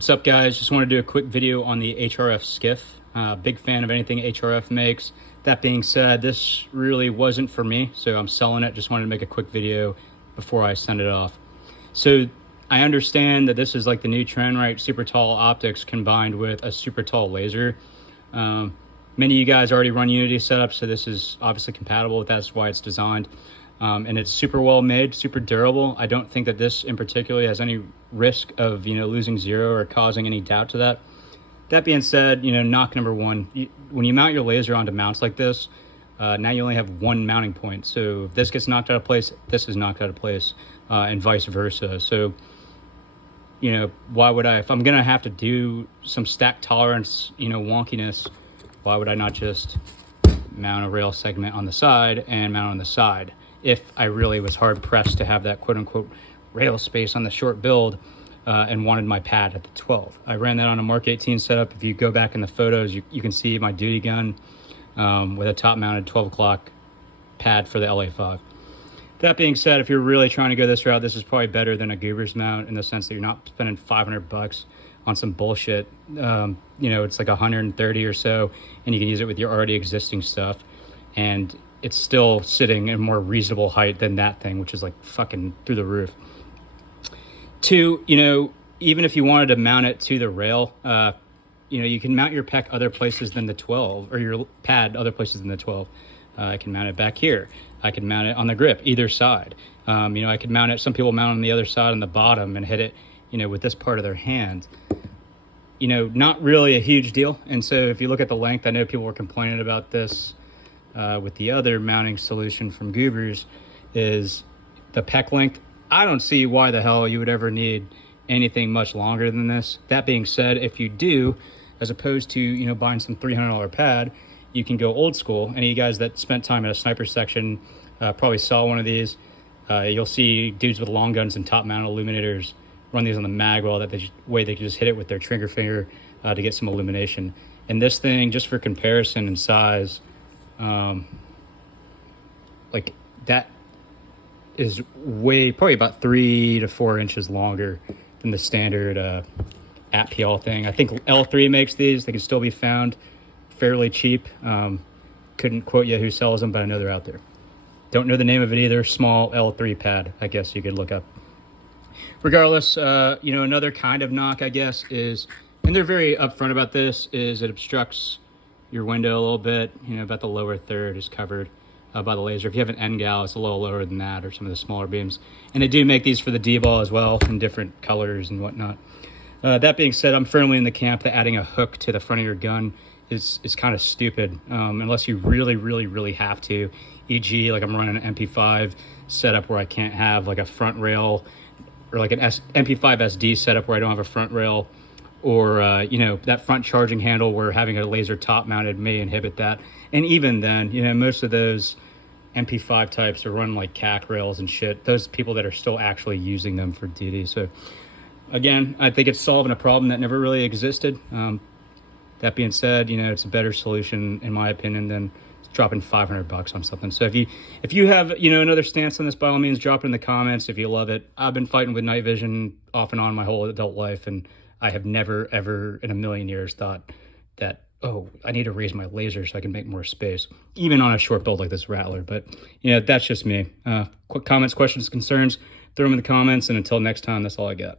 What's up, guys? Just want to do a quick video on the Hrf Skiff. Big fan of anything Hrf makes. That being said, this really wasn't for me, so I'm selling it. Just wanted to make a quick video before I send it off. So I understand that this is like the new trend, right? Super tall optics combined with a super tall laser. Many of you guys already run Unity setups, so this is obviously compatible with that. That's why it's designed. And it's super well made, super durable. I don't think that this in particular has any risk of, losing zero or causing any doubt to that. That being said, knock number one, when you mount your laser onto mounts like this, now you only have one mounting point. So if this gets knocked out of place, this is knocked out of place, and vice versa. So, why would I, if I'm gonna have to do some stack tolerance, wonkiness, why would I not just mount a rail segment on the side and mount on the side? If I really was hard pressed to have that quote unquote rail space on the short build and wanted my pad at the 12. I ran that on a Mark 18 setup. If you go back in the photos, you can see my duty gun with a top mounted 12 o'clock pad for the LA5. That being said, if you're really trying to go this route, this is probably better than a Goobers mount in the sense that you're not spending $500 on some bullshit. It's like 130 or so, and you can use it with your already existing stuff. And it's still sitting in a more reasonable height than that thing, which is like fucking through the roof. Two, even if you wanted to mount it to the rail, you can mount your PEC other places than the 12, or your pad other places than the 12. I can mount it back here. I can mount it on the grip, either side. I could mount it, some people mount on the other side on the bottom and hit it, with this part of their hand. Not really a huge deal. And so if you look at the length, I know people were complaining about this with the other mounting solution from Goobers, is the PEC length. I don't see why the hell you would ever need anything much longer than this. That being said, if you do, as opposed to buying some $300 pad, you can go old school. Any of you guys that spent time at a sniper section probably saw one of these. You'll see dudes with long guns and top mounted illuminators run these on the mag well, that way they can just hit it with their trigger finger to get some illumination. And this thing, just for comparison and size, like that is probably about 3 to 4 inches longer than the standard APL thing. I think L3 makes these. They can still be found fairly cheap. Couldn't quote you who sells them, but I know they're out there. Don't know the name of it either. Small L3 pad, I guess you could look up. Regardless, another kind of knock, I guess, is, and they're very upfront about this, is it obstructs your window a little bit. About the lower third is covered by the laser. If you have an end gal, it's a little lower than that, or some of the smaller beams. And they do make these for the D-ball as well, in different colors and whatnot. That being said, I'm firmly in the camp that adding a hook to the front of your gun is kind of stupid, unless you really, really, really have to. E.g., like I'm running an MP5 setup where I can't have like a front rail, or like an MP5 SD setup where I don't have a front rail, or that front charging handle where having a laser top mounted may inhibit that. And even then, most of those MP5 types are run like CAC rails and shit. Those people that are still actually using them for duty. So again, I think it's solving a problem that never really existed. That being said, it's a better solution in my opinion than dropping $500 on something. So if you have another stance on this, by all means drop it in the comments if you love it. I've been fighting with night vision off and on my whole adult life, and I have never ever in a million years thought that, oh, I need to raise my laser so I can make more space, even on a short build like this Rattler. But that's just me. Quick comments, questions, concerns, throw them in the comments, and until next time, that's all I got.